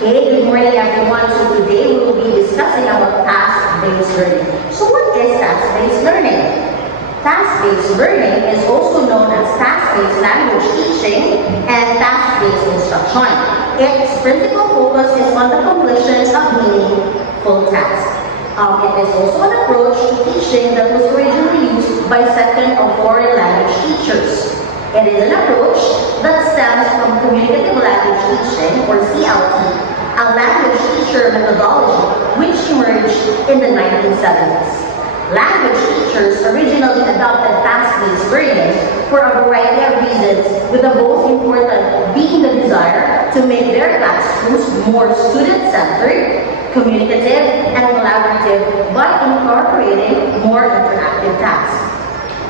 Okay, good morning everyone. So today we will be discussing about task-based learning. So what is task-based learning? Task-based learning is also known as task-based language teaching and task-based instruction. Its principal focus is on the completion of meaningful tasks. It is also an approach to teaching that was originally used by second or foreign language teachers. It is an approach that stems from communicative language teaching, or CLT, a language teacher methodology which emerged in the 1970s. Language teachers originally adopted task-based learning for a variety of reasons, with the most important being the desire to make their classrooms more student-centered, communicative, and collaborative by incorporating more interactive tasks.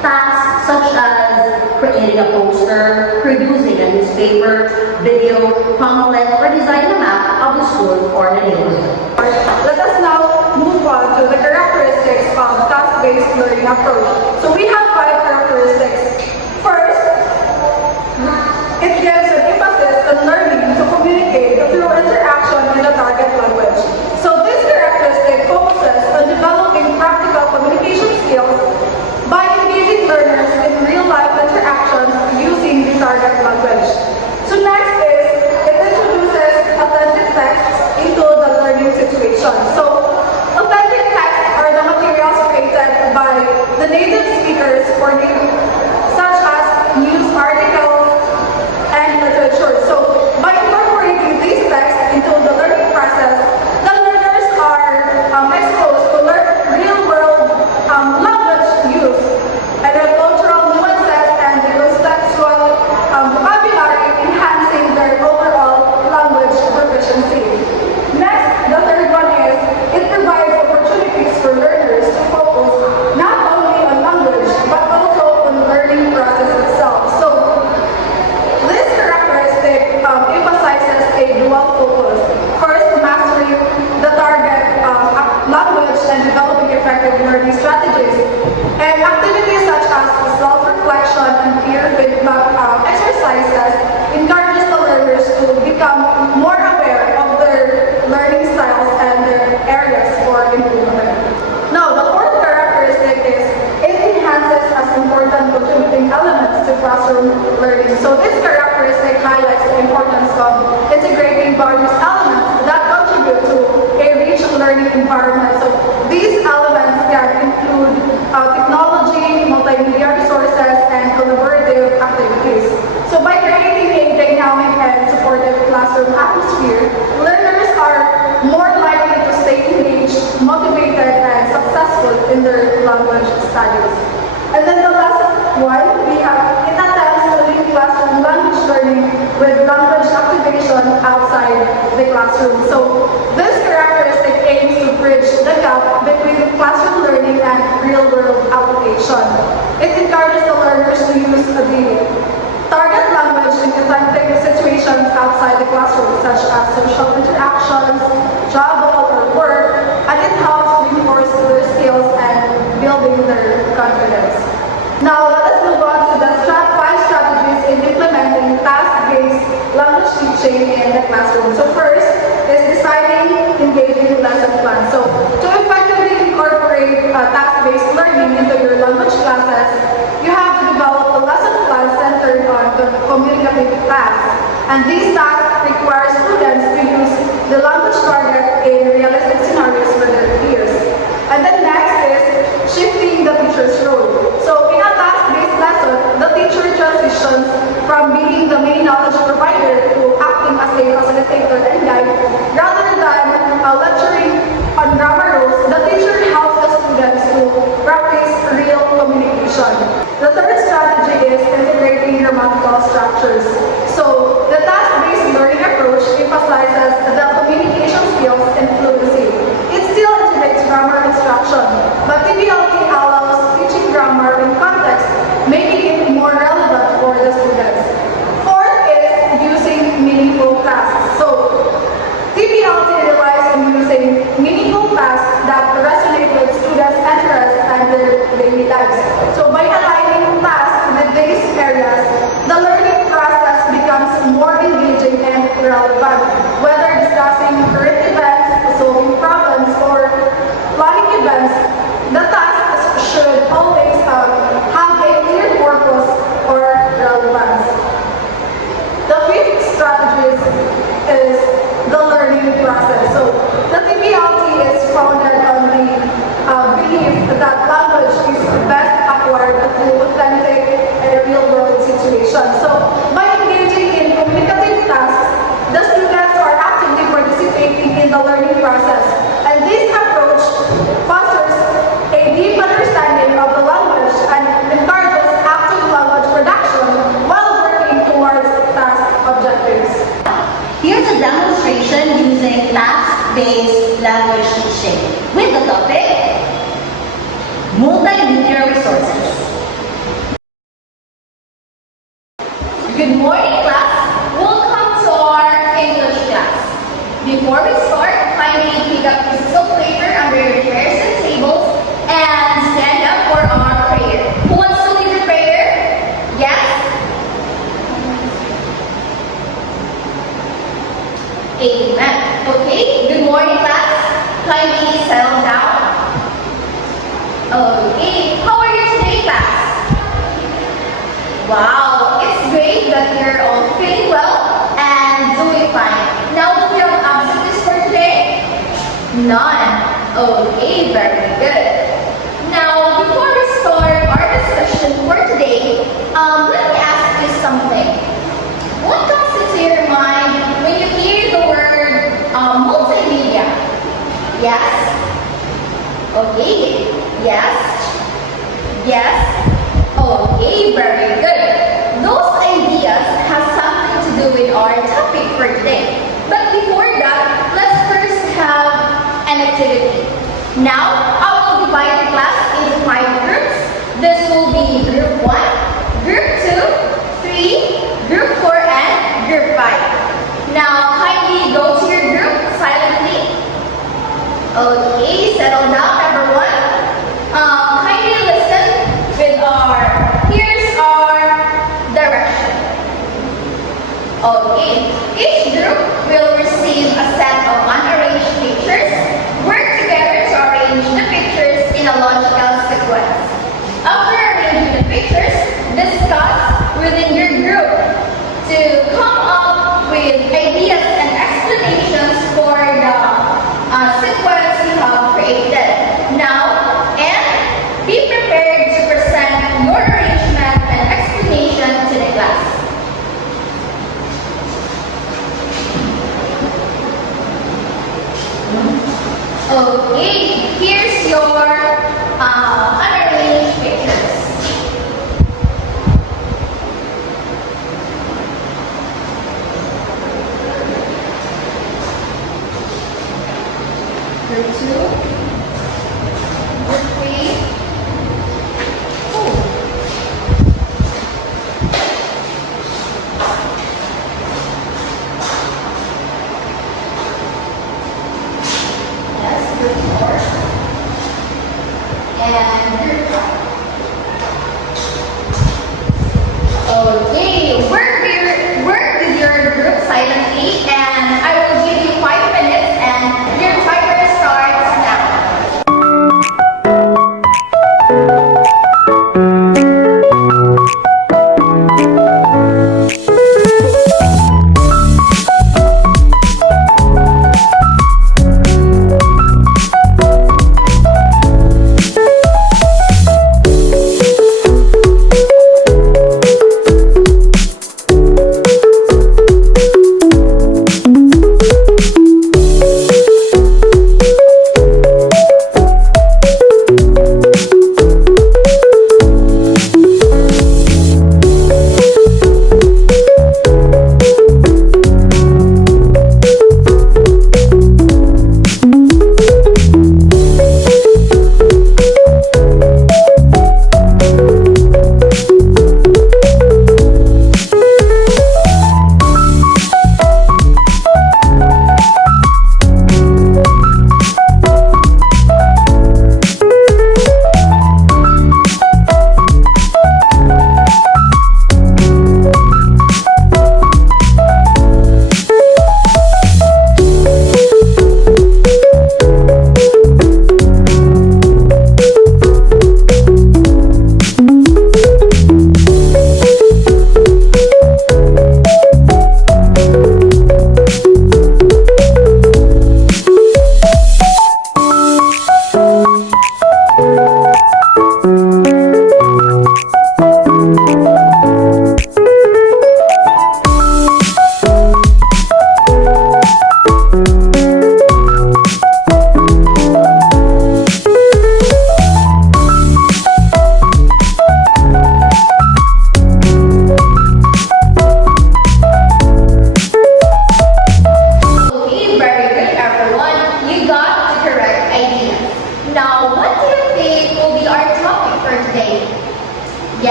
Tasks such as creating a poster, producing a newspaper, video, pamphlet, or designing a map of the school or the neighborhood. Let us now move on to the characteristics of task-based learning approach. So we have 5 characteristics. First, it gives an emphasis on learning to communicate through interaction in the target language. So this characteristic focuses on developing practical communication skills by engaging learners in real-life interactions using the target language. So next is, it introduces authentic texts into the learning situation. So authentic texts are the materials created by the native speakers for such as news articles and literature. So by incorporating these texts into the learning process, the learners are exposed to real-world language use and the cultural nuances and the contextual vocabulary, enhancing their overall language proficiency. Next, the third one is, it provides opportunities for learners to focus not only on language, but also on the learning process itself. So, this characteristic emphasizes a dual focus. First, mastering the target language and developing effective learning strategies. And activities such as self-reflection and peer feedback exercises encourages the learners to become more aware of their learning styles and their areas for improvement. Now, the fourth characteristic is, it enhances as important contributing elements to classroom learning. So this characteristic highlights the importance of integrating various elements that contribute to a rich learning environment. So these elements can include technology, multimedia resources, and collaborative activities. So by creating a dynamic and supportive classroom atmosphere, learners are more likely to stay engaged, motivated, and successful in their language studies. And then the last one, we have, it attempts to link classroom language learning with language activation outside the classroom. So this characteristic aims to bridge the gap between classroom learning and real-world application. It encourages the learners to use the target language in authentic situations outside the classroom, such as social interactions, travel, or work, and it helps reinforce their skills and building their confidence. Now, let us move on to the 5 strategies in implementing task-based language teaching in the classroom. So first is designing engaging lesson plans. So to effectively incorporate task-based learning into your language classes, you have to develop a lesson plan centered on the communicative tasks. And these tasks require students to use the language target in realistic scenarios for their peers. And then next is shifting the teacher's role. So in a task-based lesson, the teacher transitions from being the main knowledge provider to acting as a facilitator and guide. Rather than lecturing on grammar rules, the teacher helps the students to practice real communication. The third strategy is integrating grammatical structures. So the task-based learning approach emphasizes the communication skills and fluency. It still integrates grammar instruction, but TBLT allows teaching grammar in context, making it more relevant for the students. Fourth is using meaningful tasks. So TBLT relies on using meaningful tasks that resonate with students' interests and their daily lives. So by aligning tasks with these areas, the learning process becomes more engaging and relevant, whether discussing practice is the learning process. So the TPLT is founded on the belief that language is best acquired through authentic and real-world situations. So by engaging in communicative tasks, the students are actively participating in the learning process. And this approach fosters a deep understanding of the language and encourages active language production while working towards task objectives. Here's a demonstration using task-based language teaching with the topic multimedia resources. Good morning, class. Welcome to our English class. Before we start, kindly pick up pieces of paper under your chairs and tables and stand up for our prayer. Who wants to lead the prayer? Yes? Amen. Okay, good morning, class. Kindly settle down. Okay, how are you today, class? Wow, it's great that you're all feeling well and doing fine. Now, do you have absences for today? None. Okay, very good. Now, before we start our discussion for today, let me ask you something. What comes into your mind when you hear the word multimedia? Yes? Okay. Yes? Yes? Okay, very good. Those ideas have something to do with our topic for today. But before that, let's first have an activity. Now, I will divide the class into 5 groups. This will be Group 1, Group 2, 3, Group 4, and Group 5. Now, kindly go to your group silently. Okay, settle down, number 1. Kindly listen with here's our direction. Okay, each group will receive a set of unarranged pictures. Work together to arrange the pictures in a logical sequence. After arranging the pictures, discuss within your group to come up with ideas and explanations for the sequence you have created. Now, and be prepared to present your arrangement and explanation to the class. Okay, here's your unarranged pictures. Group 2, Group 3, yes, Group 4, and Group 5. Okay, work with your group silently, and I will give you 5 minutes, and your timer starts now.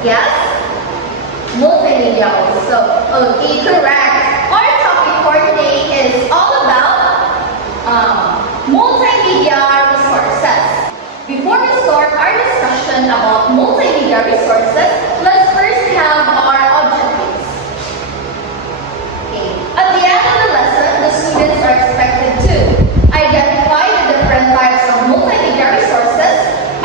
Yes? Multimedia also. Okay, correct. Our topic for today is all about multimedia resources. Before we start our discussion about multimedia resources, let's first have our objectives. Okay. At the end of the lesson, the students are expected to identify the different types of multimedia resources,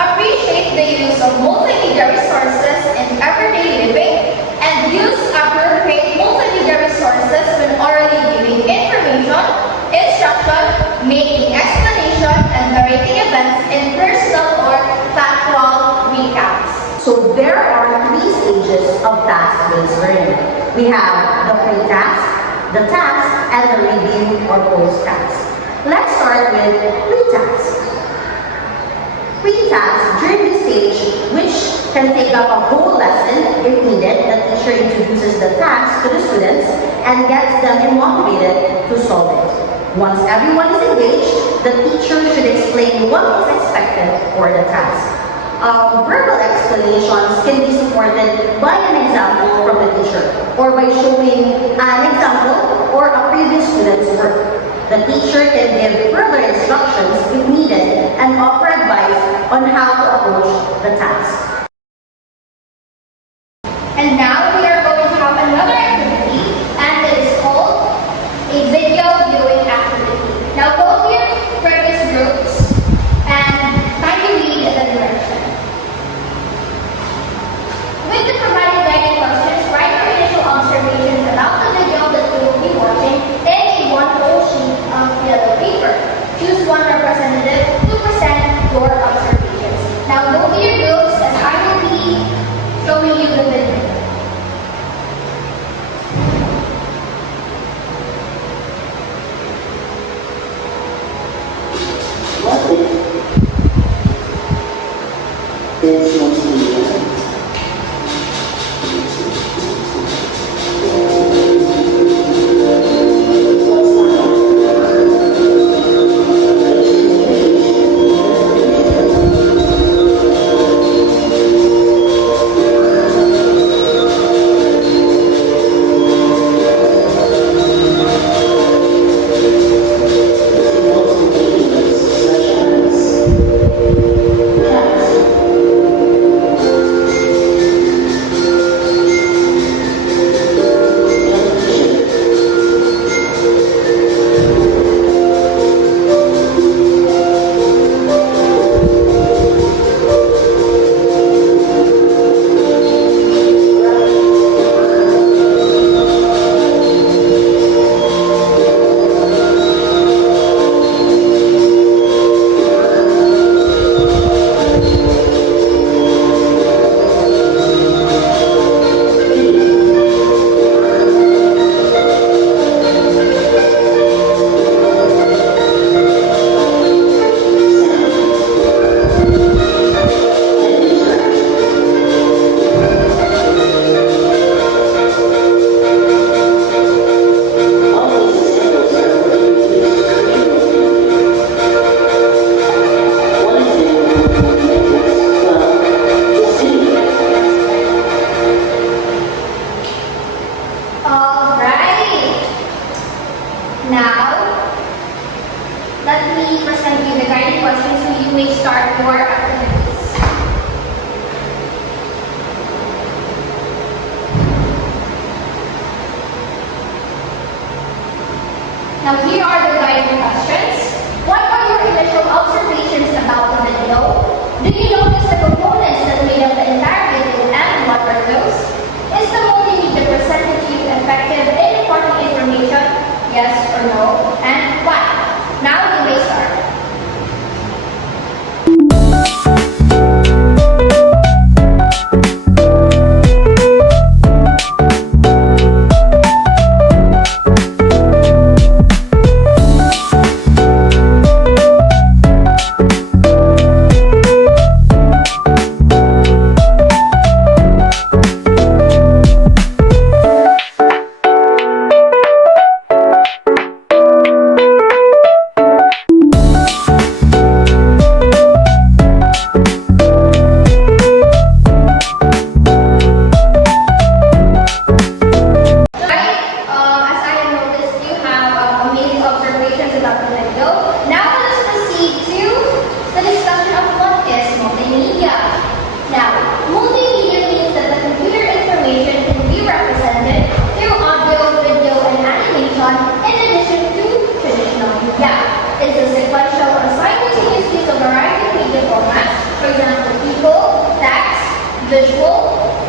appreciate the use of multimedia resources in everyday living, and use appropriate multimedia resources when orally giving information, instruction, making explanation, and narrating events in personal or factual recaps. So there are 3 stages of task-based learning. We have the pre-task, the task, and the review or post-task. Let's start with pre-task. Pre-task, during this stage, which can take up a whole lesson if needed, the teacher introduces the task to the students and gets them motivated to solve it. Once everyone is engaged, the teacher should explain what is expected for the task. Verbal explanations can be supported by an example from the teacher or by showing an example or a previous student's work. The teacher can give further instructions if needed and offer advice on how to approach the task. And now we are going to have another activity, and it is called a video viewing activity. Now go to your previous groups and kindly read the direction. With the provided guiding questions, write your initial observations about the video that you will be watching in a one-whole sheet of yellow paper. Choose one representative to present your observations. Now go to your groups and I will be showing you the video. Is multimedia. Now here are the guiding questions. What are your initial observations about the video? Do you notice the components that made up the entire video and what are those? Is the multimedia presented to you effective in imparting information? Yes or no? And why? Now you may start.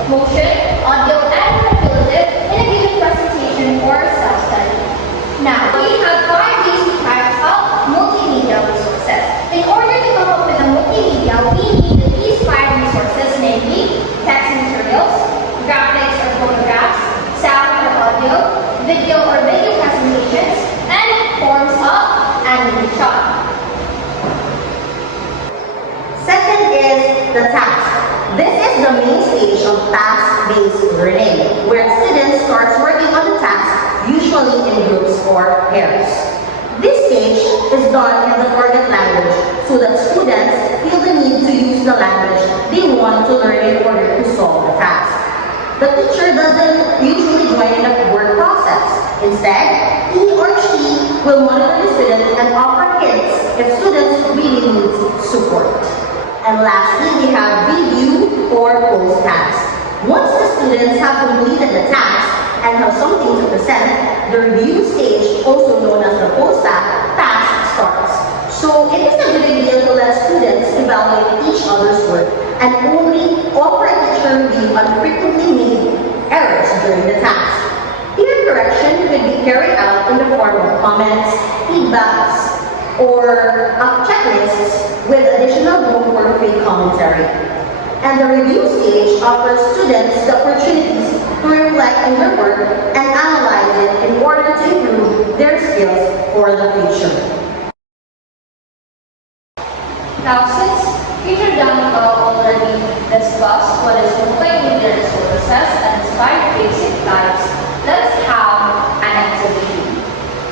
motion, audio, and manipulative in a given presentation or self-study. Now, we have 5 basic types of multimedia resources. In order to come up with a multimedia, we need at least 5 resources, namely text materials, graphics or photographs, sound or audio, video or video presentations, and forms of animation. Second is the task. This is the main stage of task-based learning, where students start working on the task, usually in groups or pairs. This stage is done in the target language so that students feel the need to use the language they want to learn in order to solve the task. The teacher doesn't usually join in the work process. Instead, he or she will monitor the students and offer hints if students really need support. And lastly, we have review or post-task. Once the students have completed the task and have something to present, the review stage, also known as the post-task, starts. So it is a good idea to let students evaluate each other's work and only offer a teacher review on frequently made errors during the task. Peer correction could be carried out in the form of comments, feedbacks, or checklists with additional room for free commentary. And the review stage offers students the opportunities to reflect on their work and analyze it in order to improve their skills for the future. Now, since Teacher Danica already discussed what is multimedia resources and its 5 basic types, let's have an activity.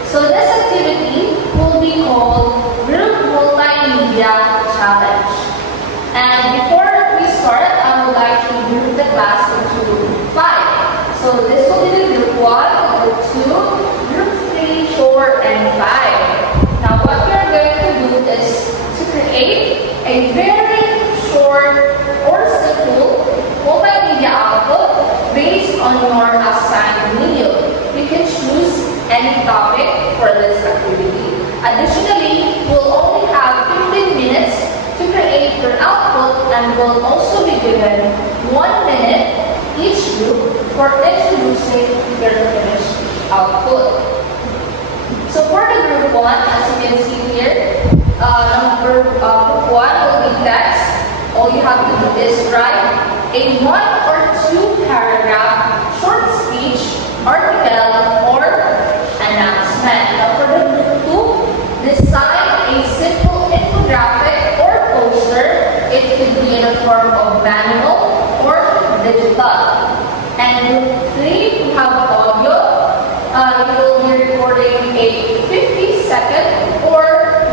So this activity will be called Group Multimedia Challenge. And before we start, I would like to group the class into 5. So this will be the group 1, group 2, group 3, 4, and 5. Now what we are going to do is to create a very short or simple multimedia output based on your assigned medium. You can choose any topic for this activity. Additionally, we'll only have 15 minutes to create your output and will also be given 1 minute each group for introducing their finished output. So for the group 1, as you can see here, group 1 will be text. All you have to do is write a 1 or 2 paragraph short speech, article, or announcement. Now for the group 2, design a simple infographic or poster. It could be in the form of manual or digital. And group 3, we have audio. You will be recording a 50-second or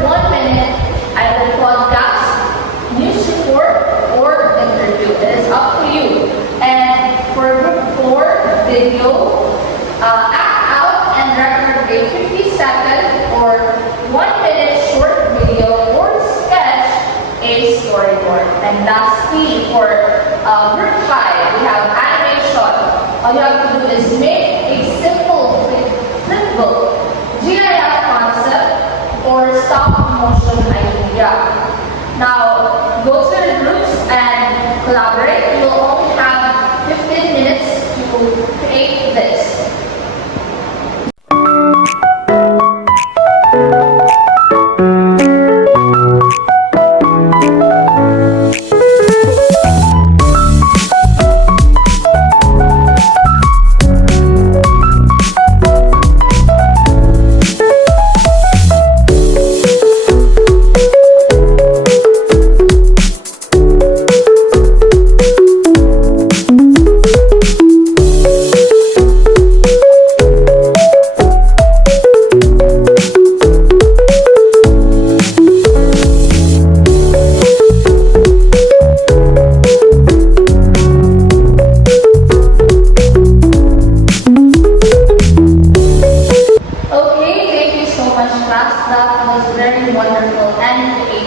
1 minute either podcast, news report, or interview. It is up to you. And for group 4, video, act out and record a 50-second or 1 minute short video or sketch a storyboard. And lastly, for group 5, we have animation. All you have to do is make a simple flip book, GIF concept, or stop motion idea. Now, go to the groups and collaborate. You will only have 15 minutes to create this.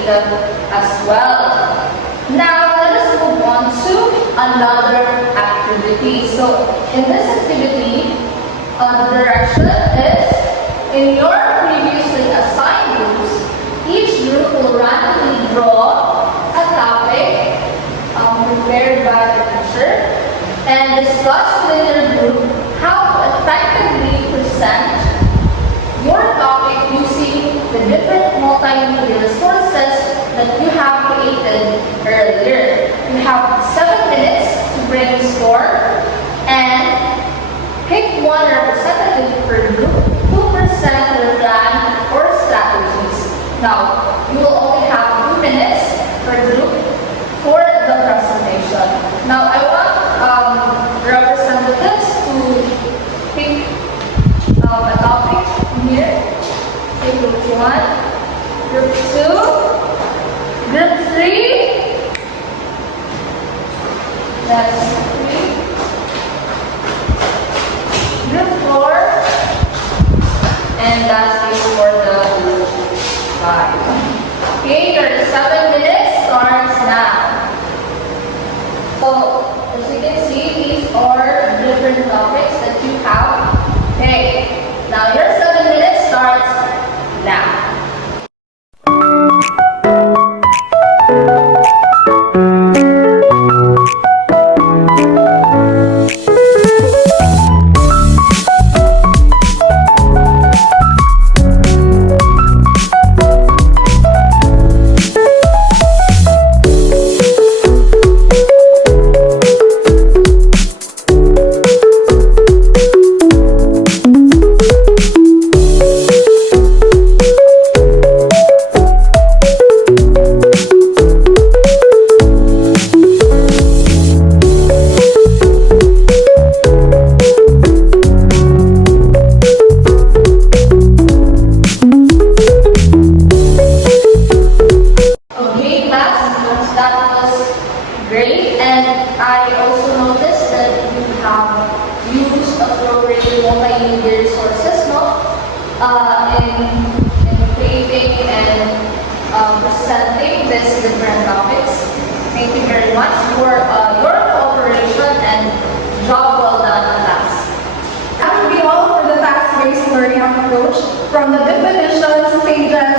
As well. Now, let us move on to another activity. So, in this activity, the direction is, in your previously assigned groups, each group will randomly draw a topic prepared by the teacher and discuss with your group how to effectively present your topic using the different multimedia resources that you have created earlier. You have 7 minutes to brainstorm and pick one representative per group to present their plan or strategies. Now, you will only have 2 minutes per group for the presentation. Now, I want representatives to pick a topic here. Okay, group 1, group 2, group 3. That's 3. Group 4. And lastly for the group 5. Okay, your 7 minutes starts now. So, as you can see, these are different topics that you have. Okay, now your 7 minutes starts now. Okay, class, that was great, and I also noticed that you have used appropriate multimedia resources, no? In creating and presenting these different topics. Thank you very much for your cooperation and job well done, class. That would be all for the task-based learning approach from the definitions, stages,